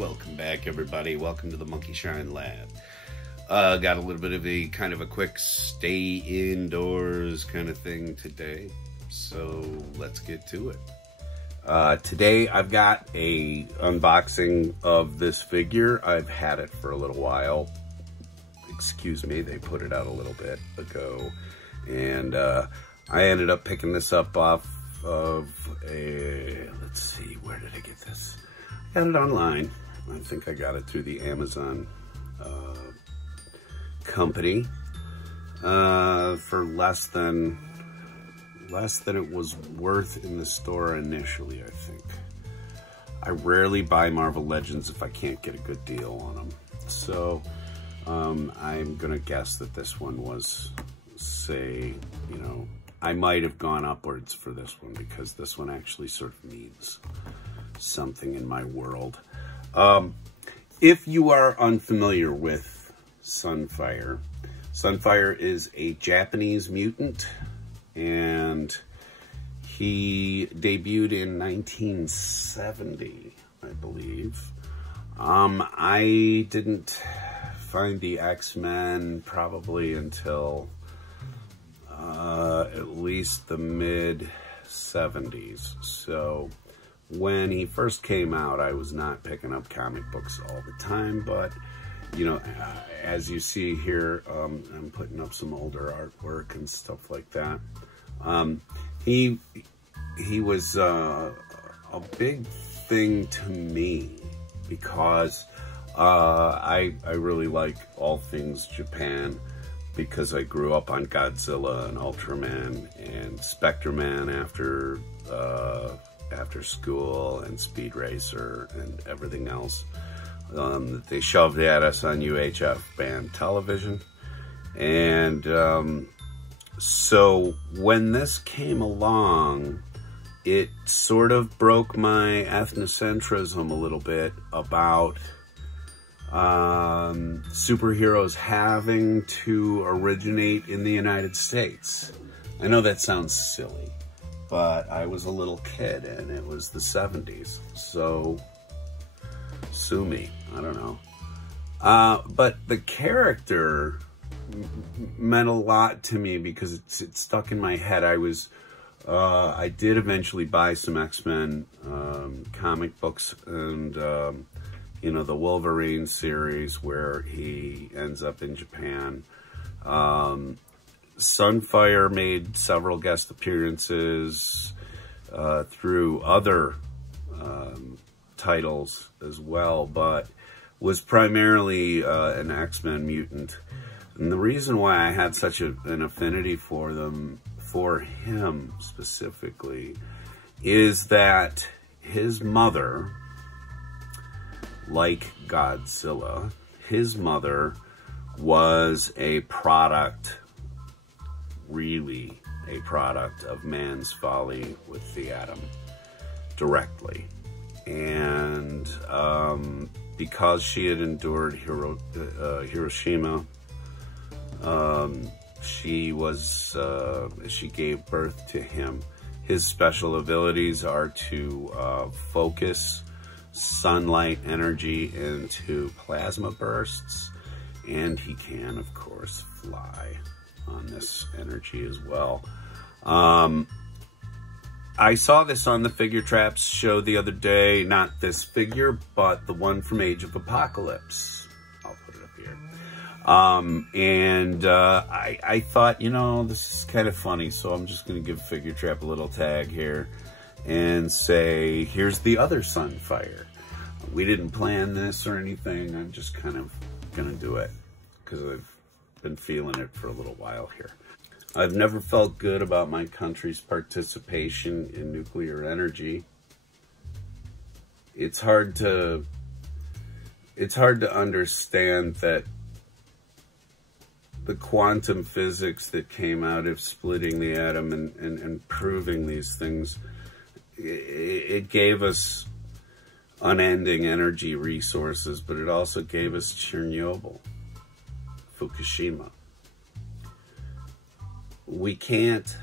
Welcome back, everybody. Welcome to the Monkey Shine Lab. Got a little bit of a kind of a quick stay indoors kind of thing today, so let's get to it. Today I've got a unboxing of this figure. I've had it for a little while. Excuse me, they put it out a little bit ago, and I ended up picking this up off of a, let's see, where did I get this? Got it online. I think I got it through the Amazon company for less than it was worth in the store initially, I think. I rarely buy Marvel Legends if I can't get a good deal on them. So I'm gonna guess that this one was, say, you know, I might have gone upwards for this one because this one actually sort of means something in my world. If you are unfamiliar with SUNFIRE, SUNFIRE is a Japanese mutant, and he debuted in 1970, I believe. I didn't find the X-Men probably until at least the mid-70s. So when he first came out, I was not picking up comic books all the time, but, you know, as you see here, I'm putting up some older artwork and stuff like that. He was a big thing to me because I really like all things Japan, because I grew up on Godzilla and Ultraman and Spectre-Man after school, and Speed Racer and everything else that they shoved at us on UHF band television. And so when this came along, it sort of broke my ethnocentrism a little bit about superheroes having to originate in the United States. I know that sounds silly, but I was a little kid and it was the 70s, so sue me, I don't know. But the character meant a lot to me because it stuck in my head. I did eventually buy some X-Men comic books, and you know, the Wolverine series where he ends up in Japan. SUNFIRE made several guest appearances through other titles as well, but was primarily an X-Men mutant. And the reason why I had such an affinity for him specifically, is that his mother, like Godzilla, his mother was a product, really a product of man's folly with the atom directly. And because she had endured Hiroshima, she gave birth to him. His special abilities are to focus sunlight energy into plasma bursts, and he can, of course, fly on this energy as well. I saw this on the Figure Traps show the other day, not this figure, but the one from Age of Apocalypse. I'll put it up here. I thought, you know, this is kind of funny, so I'm just going to give Figure Trap a little tag here and say, here's the other SUNFIRE. We didn't plan this or anything. I'm just kind of going to do it because I've been feeling it for a little while here. I've never felt good about my country's participation in nuclear energy. It's hard to understand that the quantum physics that came out of splitting the atom and proving these things, it gave us unending energy resources, but it also gave us Chernobyl, Fukushima. We can't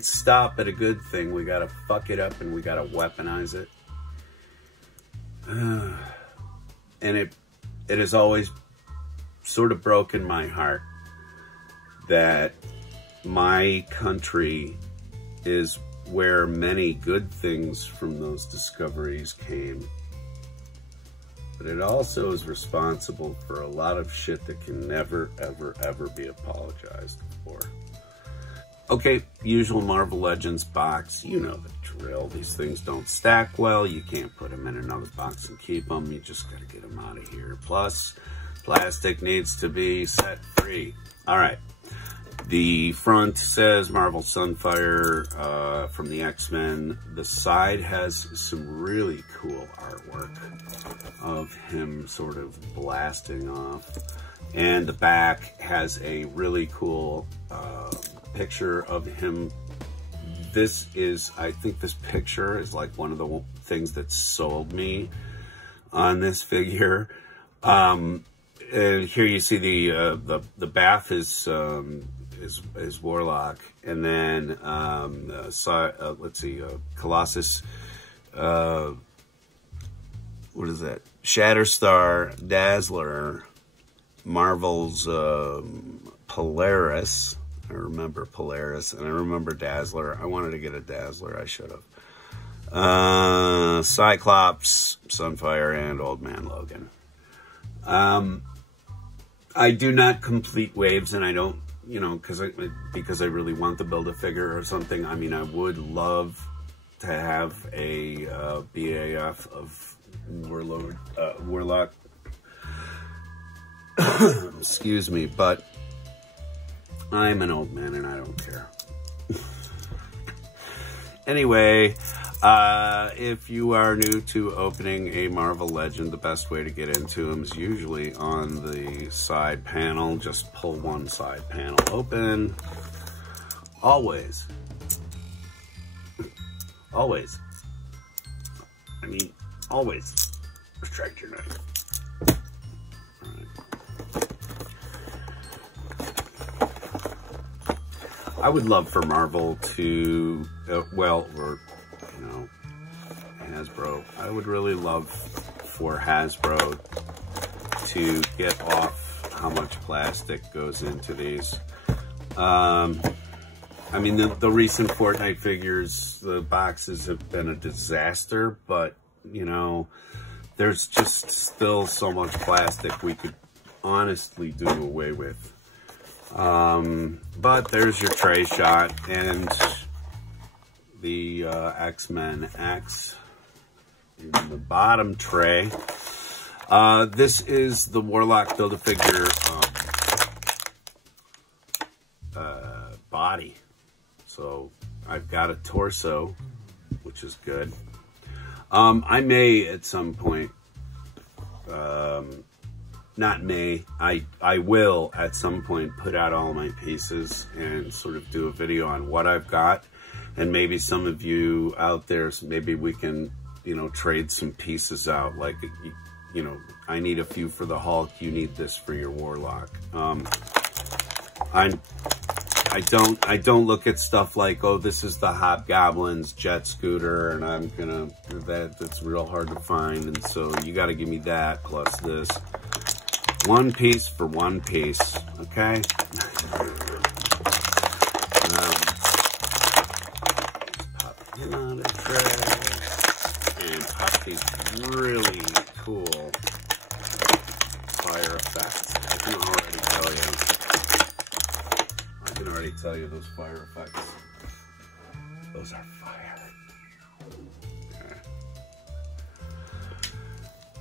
stop at a good thing. We gotta fuck it up and we gotta weaponize it. And it has always sort of broken my heart that my country is where many good things from those discoveries came, but it also is responsible for a lot of shit that can never, ever, ever be apologized for. Okay, usual Marvel Legends box, you know the drill. These things don't stack well. You can't put them in another box and keep them. You just gotta get them out of here. Plus, plastic needs to be set free. All right. The front says Marvel SUNFIRE from the X-Men. The side has some really cool artwork of him sort of blasting off. And the back has a really cool picture of him. This is, I think this picture is like one of the things that sold me on this figure. And here you see the bath is Warlock, and then let's see, Colossus, what is that? Shatterstar, Dazzler, Marvel's Polaris. I remember Polaris, and I remember Dazzler. I wanted to get a Dazzler. I should have. Cyclops, SUNFIRE, and Old Man Logan. I do not complete waves, and I don't, you know, because I really want to build a figure or something. I mean, I would love to have a BAF of Warlock. Excuse me, but I'm an old man and I don't care. Anyway, if you are new to opening a Marvel Legend, the best way to get into them is usually on the side panel. Just pull one side panel open. Always. Always. I mean, always. Retract your knife. I would love for Marvel to, well, or, you know, Hasbro. I would really love for Hasbro to get off how much plastic goes into these. I mean, the recent Fortnite figures, the boxes have been a disaster, but, you know, there's just still so much plastic we could honestly do away with. But there's your tray shot and the X-Men X in the bottom tray. This is the Warlock Build-A-Figure body. So I've got a torso, which is good. I may at some point, not may, I will at some point put out all my pieces and sort of do a video on what I've got. And maybe some of you out there, maybe we can, you know, trade some pieces out. Like, you know, I need a few for the Hulk, you need this for your Warlock. I don't look at stuff like, oh, this is the Hobgoblin's jet scooter, and I'm gonna, that's real hard to find, and so you gotta give me that plus this. One piece for one piece, okay? Pop him out of the tray, and pop these really cool fire effects. I can already tell you those fire effects. Those are fire.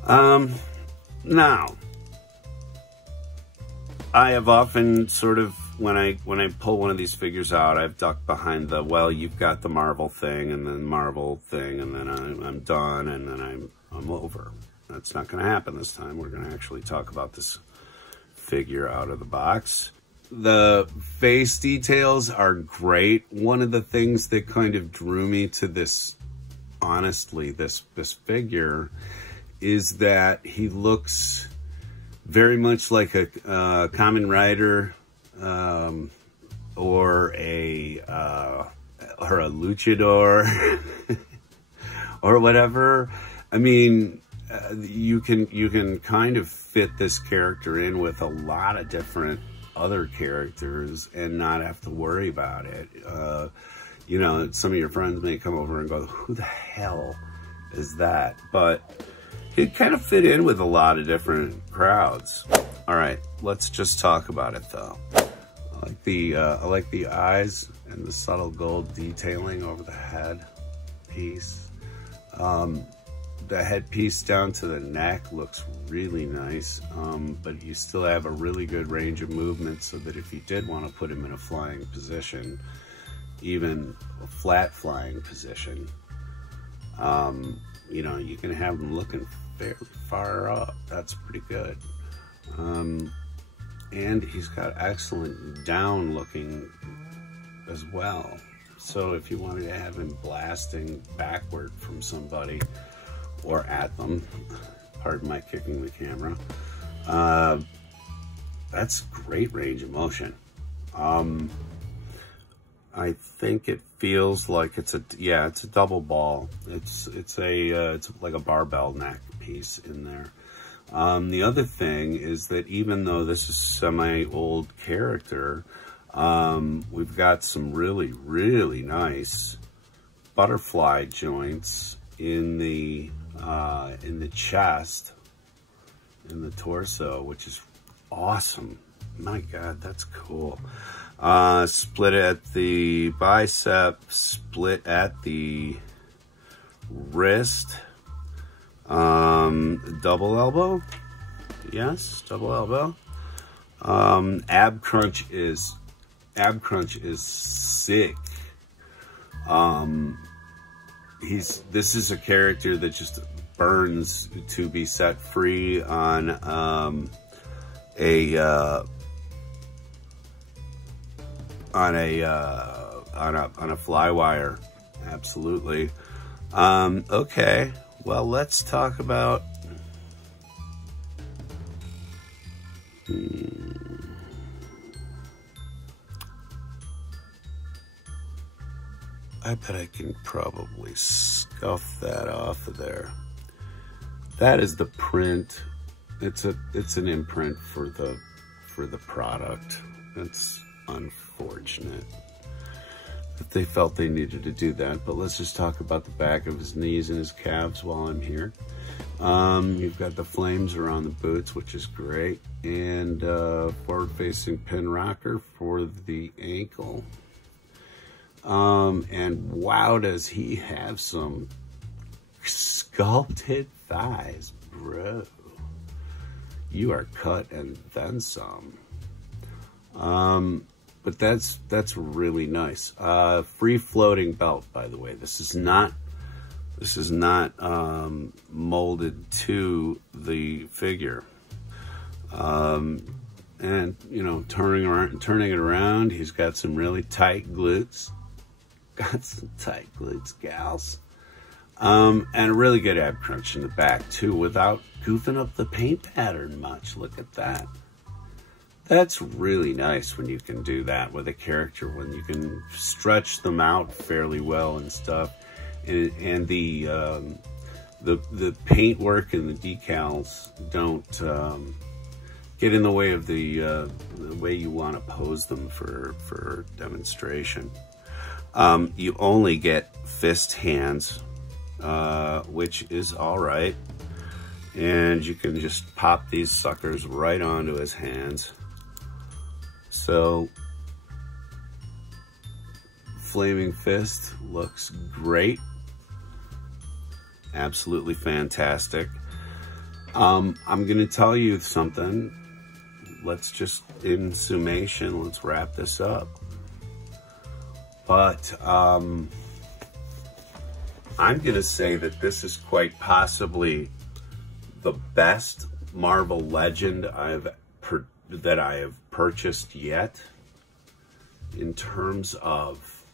Okay. Now, I have often sort of, when I pull one of these figures out, I've ducked behind the, well, you've got the Marvel thing and then Marvel thing, and then I'm done, and then I'm over. That's not going to happen this time. We're going to actually talk about this figure out of the box. The face details are great. One of the things that kind of drew me to this, honestly, this figure, is that he looks very much like a Kamen Rider or a luchador or whatever. I mean, you can kind of fit this character in with a lot of different other characters and not have to worry about it. You know, some of your friends may come over and go, who the hell is that? But it kind of fit in with a lot of different crowds. All right, let's just talk about it though. I like the eyes and the subtle gold detailing over the head piece. The headpiece down to the neck looks really nice, but you still have a really good range of movement so that if you did want to put him in a flying position, even a flat flying position, you know, you can have him looking fairly far up. That's pretty good. And he's got excellent down looking as well. So if you wanted to have him blasting backward from somebody or at them, pardon my kicking the camera, that's great range of motion. I think it feels like it's a double ball. It's like a barbell neck piece in there. The other thing is that even though this is semi-old character, we've got some really, really nice butterfly joints in the chest, in the torso, which is awesome. My God, that's cool. Split at the bicep, split at the wrist, double elbow. Yes, double elbow. Ab crunch is sick. This is a character that just burns to be set free on a fly wire. Absolutely. Okay, well, let's talk about I bet I can probably scuff that off of there. That is the print. It's an imprint for the product. It's unfortunate that they felt they needed to do that, but let's just talk about the back of his knees and his calves while I'm here. You've got the flames around the boots, which is great, and forward-facing pin rocker for the ankle. And wow, does he have some sculpted thighs, bro. You are cut and then some. But that's really nice. Free floating belt, by the way. This is not molded to the figure. And you know, turning it around, he's got some really tight glutes. Got some tight glutes, gals. And a really good ab crunch in the back too, without goofing up the paint pattern much. Look at that. That's really nice when you can do that with a character, when you can stretch them out fairly well and stuff. And the paint work and the decals don't get in the way of the way you want to pose them for demonstration. You only get fist hands, which is all right. And you can just pop these suckers right onto his hands. So, Flaming Fist looks great. Absolutely fantastic. I'm going to tell you something. Let's just, in summation, let's wrap this up. But I'm going to say that this is quite possibly the best Marvel Legend that I have purchased yet, in terms of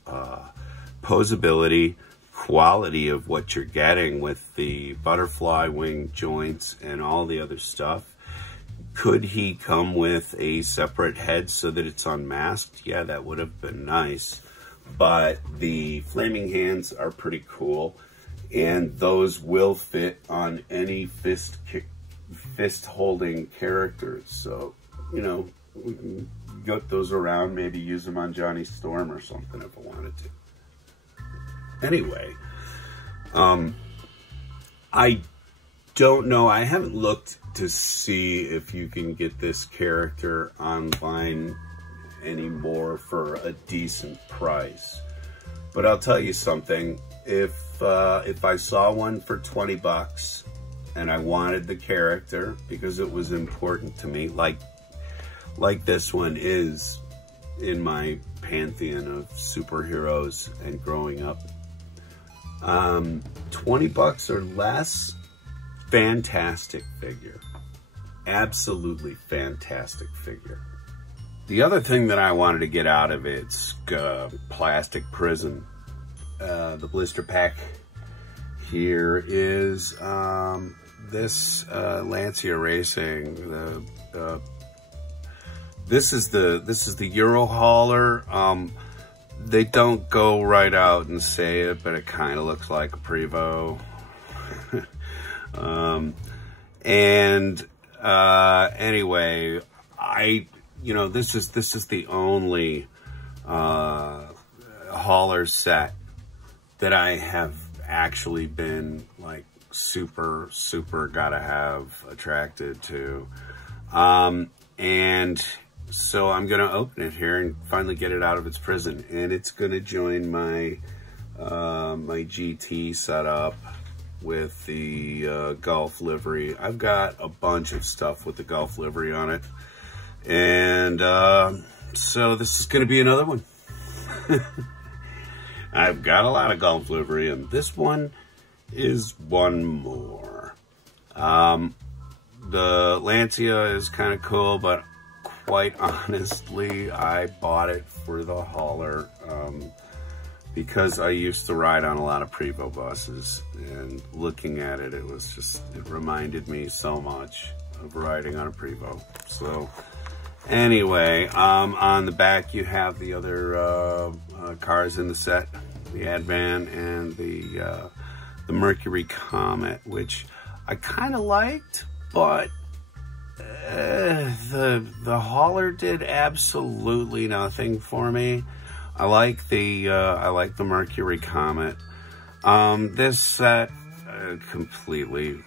posability, quality of what you're getting with the butterfly wing joints and all the other stuff. Could he come with a separate head so that it's unmasked? Yeah, that would have been nice. But the flaming hands are pretty cool. and those will fit on any fist holding characters. So, you know, we can get those around, maybe use them on Johnny Storm or something if I wanted to. Anyway, I don't know. I haven't looked to see if you can get this character online anymore for a decent price. But I'll tell you something. If I saw one for 20 bucks and I wanted the character because it was important to me, like this one is in my pantheon of superheroes and growing up, 20 bucks or less, fantastic figure. Absolutely fantastic figure. The other thing that I wanted to get out of it's plastic prison. The blister pack here is this Lancia Racing. This is the EuroHauler. They don't go right out and say it, but it kind of looks like a Prevo. Anyway, you know, this is the only hauler set that I have actually been like super gotta have attracted to. And so I'm gonna open it here and finally get it out of its prison, and it's gonna join my my GT setup with the Golf livery. I've got a bunch of stuff with the Golf livery on it, and so this is gonna be another one. I've got a lot of Golf livery, and this one is one more. The Lancia is kind of cool, but quite honestly, I bought it for the hauler because I used to ride on a lot of Prevo buses, and looking at it, it reminded me so much of riding on a Prevo. So anyway, on the back you have the other cars in the set, the Advan and the Mercury Comet, which I kind of liked, but the hauler did absolutely nothing for me. I like the Mercury Comet. This set completely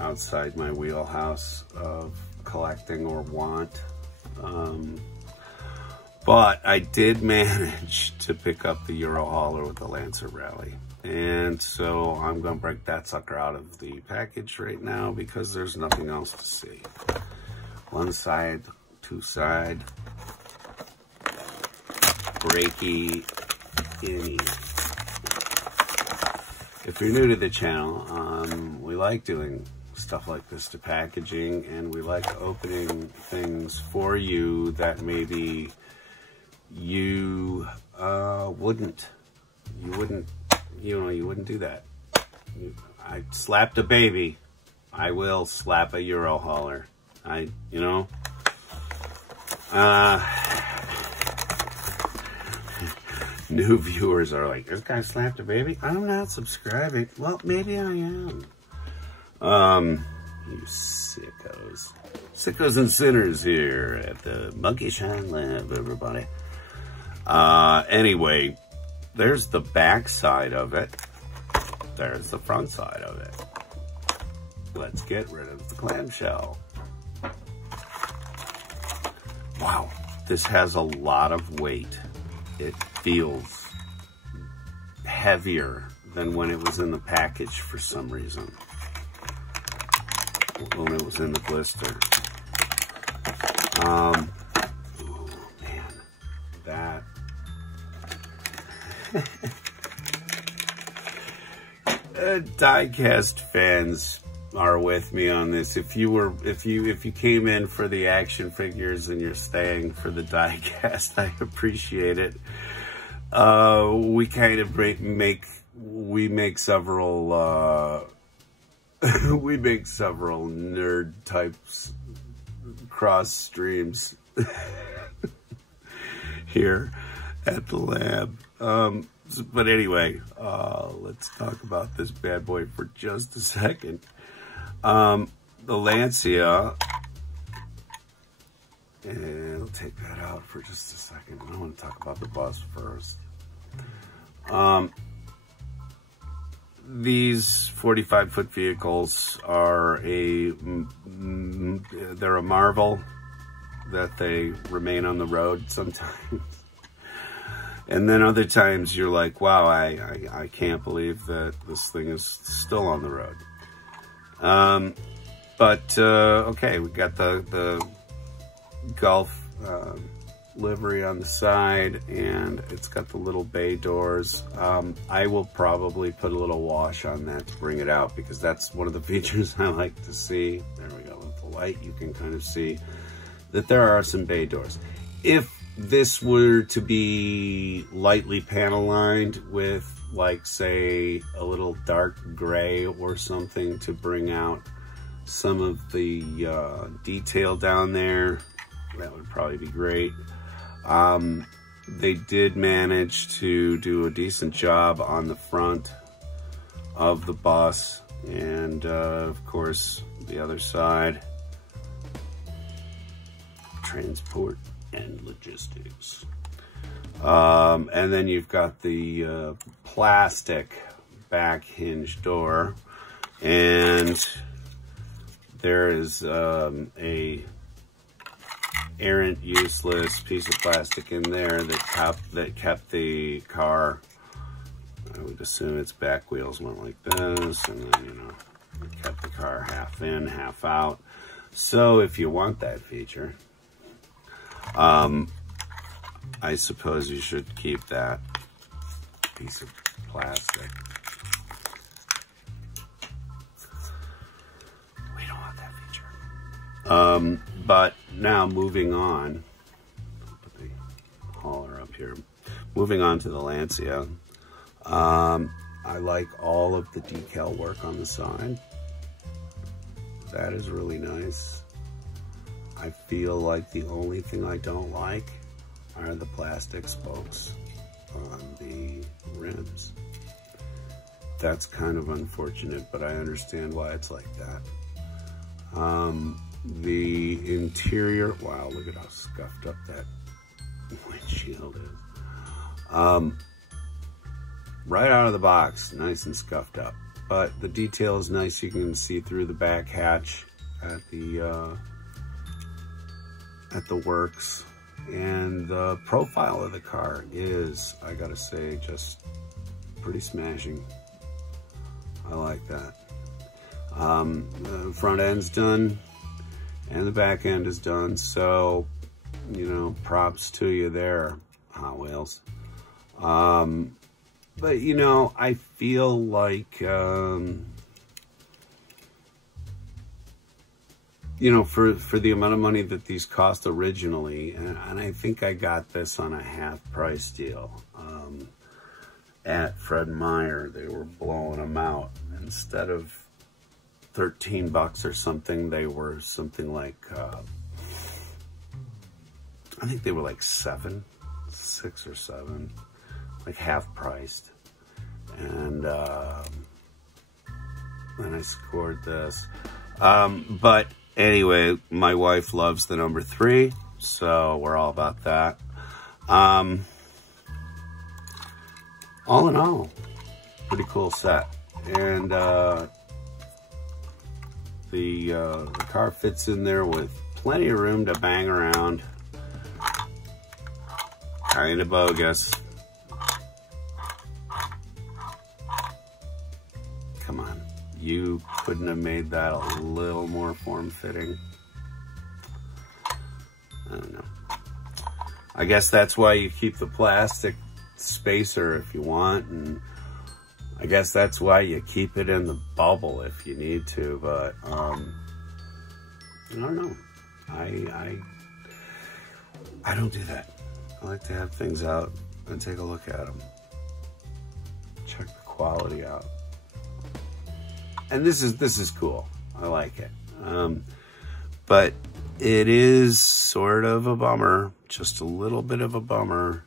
outside my wheelhouse of collecting or want. But I did manage to pick up the EuroHauler with the Lancer Rally. And so I'm going to break that sucker out of the package right now because there's nothing else to see. One side, two side, breaky, inny. If you're new to the channel, we like doing stuff like this to packaging, and we like opening things for you that maybe you wouldn't do that. I slapped a baby. I will slap a EuroHauler. New viewers are like, this guy slapped a baby? I'm not subscribing. Well, maybe I am. You sickos. Sickos and sinners here at the Monkey Shine Lab, everybody. Anyway, there's the back side of it. There's the front side of it. Let's get rid of the clamshell. Wow, this has a lot of weight. It feels heavier than when it was in the package for some reason. When it was in the blister. Oh man, that. Diecast fans are with me on this. If you came in for the action figures and you're staying for the diecast, I appreciate it. We kind of make several we make several nerd types cross streams here at the lab. But anyway, let's talk about this bad boy for just a second. The Lancia, and we'll take that out for just a second. I want to talk about the bus first. These 45-foot vehicles are they're a marvel that they remain on the road sometimes. And then other times you're like, wow, I can't believe that this thing is still on the road. Okay, we got the Gulf livery on the side, and it's got the little bay doors. I will probably put a little wash on that to bring it out, because that's one of the features I like to see. There we go, with the light you can kind of see that there are some bay doors. If this were to be lightly panel lined with, like, say, a little dark gray or something to bring out some of the detail down there, that would probably be great. They did manage to do a decent job on the front of the bus, and of course the other side, transport and logistics. And then you've got the plastic back hinge door, and there is a errant, useless piece of plastic in there that kept the car. I would assume its back wheels went like this, and then, you know, it kept the car half in, half out. So if you want that feature, I suppose you should keep that piece of plastic. We don't want that feature. But now moving on, put the hauler up here. Moving on to the Lancia. I like all of the decal work on the side. That is really nice. I feel like the only thing I don't like are the plastic spokes on the rims. That's kind of unfortunate, but I understand why it's like that. The interior, wow, look at how scuffed up that windshield is. Right out of the box, nice and scuffed up. But the detail is nice. You can see through the back hatch at the works. And the profile of the car is, I gotta say, just pretty smashing. I like that. The front end's done and the back end is done, so, you know, props to you there, Hot Wheels. But, you know, I feel like, you know, for the amount of money that these cost originally, and I think I got this on a half price deal at Fred Meyer. They were blowing them out. Instead of $13 or something, they were something like, I think they were like 6 or 7, like half priced. And then I scored this. But anyway, my wife loves the number 3, so we're all about that. All in all, pretty cool set. And the car fits in there with plenty of room to bang around. Kind of bogus. Come on, you couldn't have made that a little more form-fitting? I don't know. I guess that's why you keep the plastic spacer if you want, and I guess that's why you keep it in the bubble if you need to, but I don't know. I don't do that. I like to have things out and take a look at them. Check the quality out. And this is cool. I like it. But it is sort of a bummer, just a little bit of a bummer,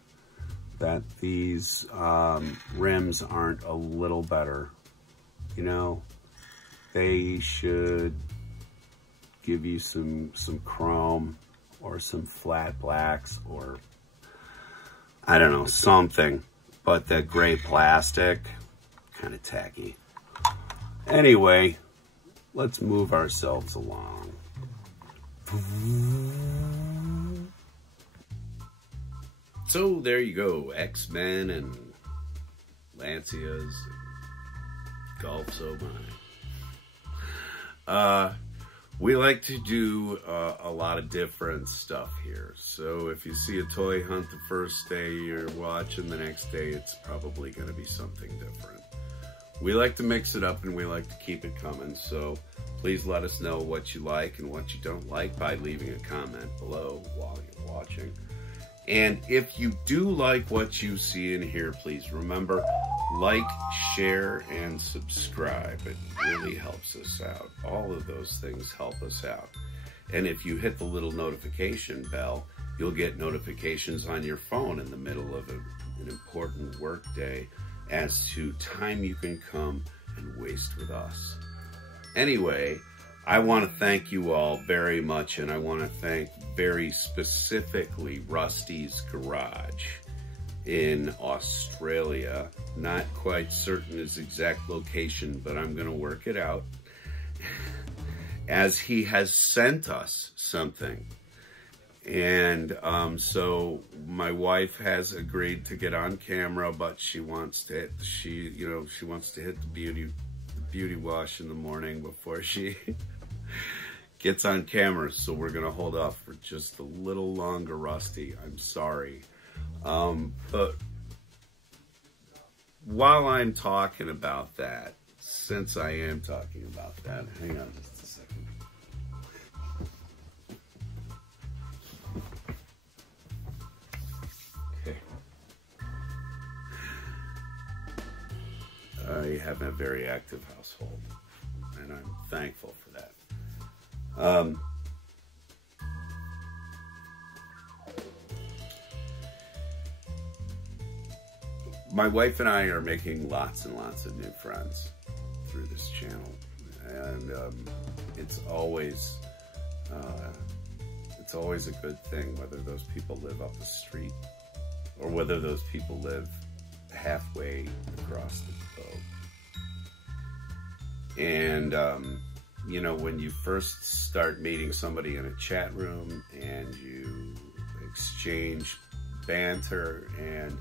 that these rims aren't a little better. You know, they should give you some chrome or some flat blacks, or I don't know, something. But that gray plastic, kind of tacky. Anyway, let's move ourselves along. So there you go, X-Men and Lancias and Golfs, oh my. We like to do a lot of different stuff here. So if you see a toy hunt the first day you're watching, the next day it's probably going to be something different. We like to mix it up and we like to keep it coming. So please let us know what you like and what you don't like by leaving a comment below while you're watching. And if you do like what you see and hear, please remember, like, share, and subscribe. It really helps us out. All of those things help us out. And if you hit the little notification bell, you'll get notifications on your phone in the middle of an important work day as to time you can come and waste with us. Anyway, I want to thank you all very much, and I want to thank very specifically Rusty's Garage in Australia. Not quite certain his exact location, but I'm going to work it out, as he has sent us something. And so my wife has agreed to get on camera, but she wants to hit the beauty wash in the morning before she gets on camera. So we're gonna hold off for just a little longer, Rusty. I'm sorry. But while I'm talking about that, since I am talking about that, hang on just a second. Okay. I have a very active household, and I'm thankful for that. My wife and I are making lots and lots of new friends through this channel, and it's always a good thing, whether those people live up the street or whether those people live halfway across the globe. And you know, when you first start meeting somebody in a chat room and you exchange banter and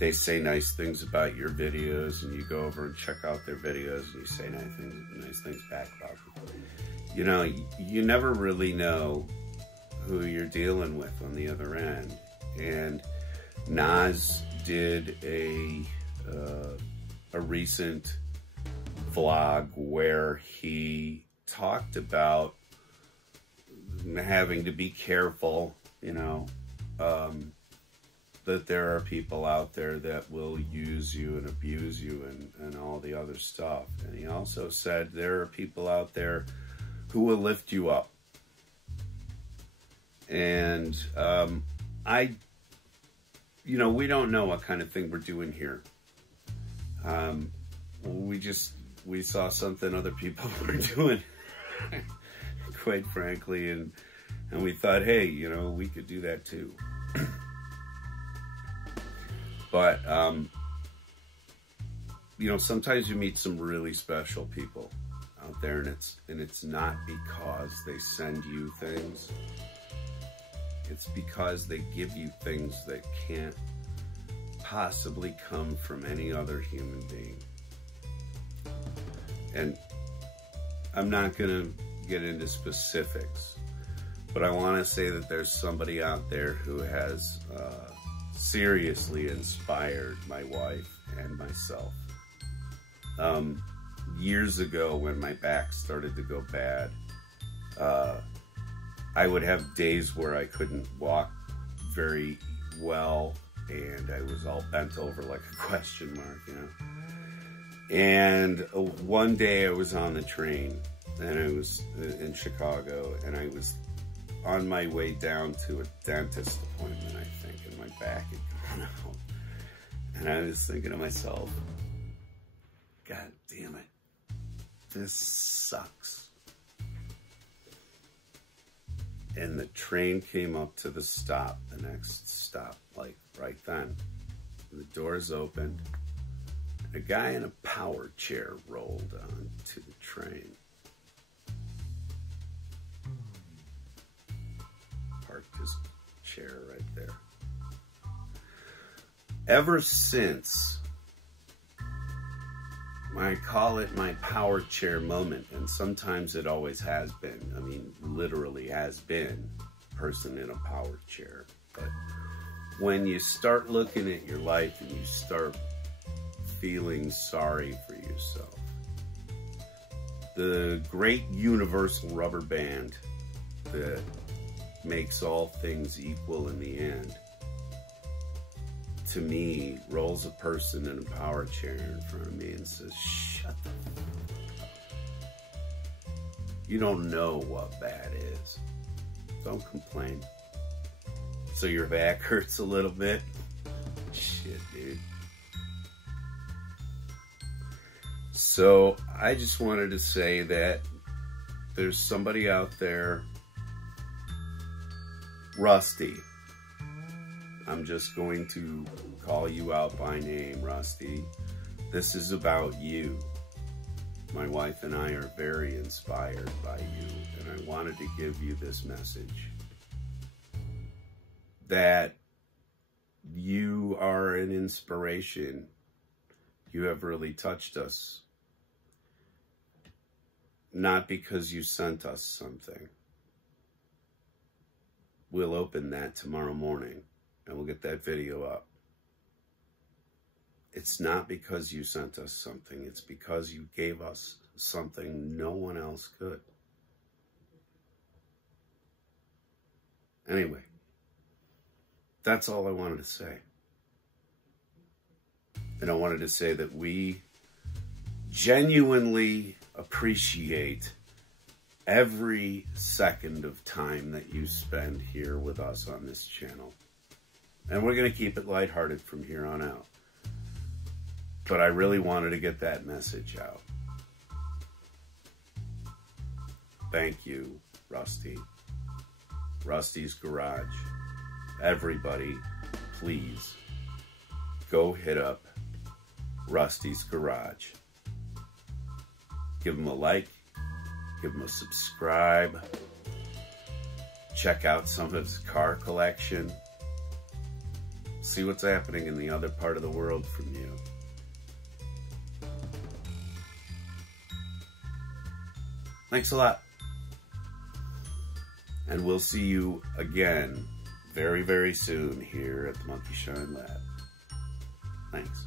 they say nice things about your videos, and you go over and check out their videos and you say nice things back about them, you know, you never really know who you're dealing with on the other end. And Nas did a recent vlog where he talked about having to be careful, you know, that there are people out there that will use you and abuse you and all the other stuff. And he also said there are people out there who will lift you up. And you know, we don't know what kind of thing we're doing here. We saw something other people were doing, quite frankly, and we thought, hey, you know, we could do that too. But, you know, sometimes you meet some really special people out there, and it's not because they send you things. It's because they give you things that can't possibly come from any other human being. And I'm not going to get into specifics, but I want to say that there's somebody out there who has seriously inspired my wife and myself. Years ago, when my back started to go bad, I would have days where I couldn't walk very well, and I was all bent over like a question mark, you know. And one day I was on the train, and I was in Chicago, and I was on my way down to a dentist appointment, I think, and my back had gone out. And I was thinking to myself, God damn it, this sucks. And the train came up to the stop, the next stop, like right then. And the doors opened, and a guy in a power chair rolled onto the train. Parked his chair right there. Ever since, I call it my power chair moment, and sometimes it always has been. I mean, literally has been person in a power chair. But when you start looking at your life and you start feeling sorry for yourself, the great universal rubber band that makes all things equal in the end, to me, rolls a person in a power chair in front of me and says, shut the fuck up. You don't know what bad is. Don't complain. So your back hurts a little bit? Shit, dude. So I just wanted to say that there's somebody out there, Rusty. I'm just going to call you out by name, Rusty. This is about you. My wife and I are very inspired by you, and I wanted to give you this message. That you are an inspiration. You have really touched us. Not because you sent us something. We'll open that tomorrow morning. And we'll get that video up. It's not because you sent us something. It's because you gave us something no one else could. Anyway, that's all I wanted to say. And I wanted to say that we genuinely appreciate every second of time that you spend here with us on this channel. And we're going to keep it lighthearted from here on out. But I really wanted to get that message out. Thank you, Rusty. Rusty's Garage. Everybody, please, go hit up Rusty's Garage. Give him a like. Give him a subscribe. Check out some of his car collection. See what's happening in the other part of the world from you. Thanks a lot. And we'll see you again very, very soon here at the Monkey Shine Lab. Thanks.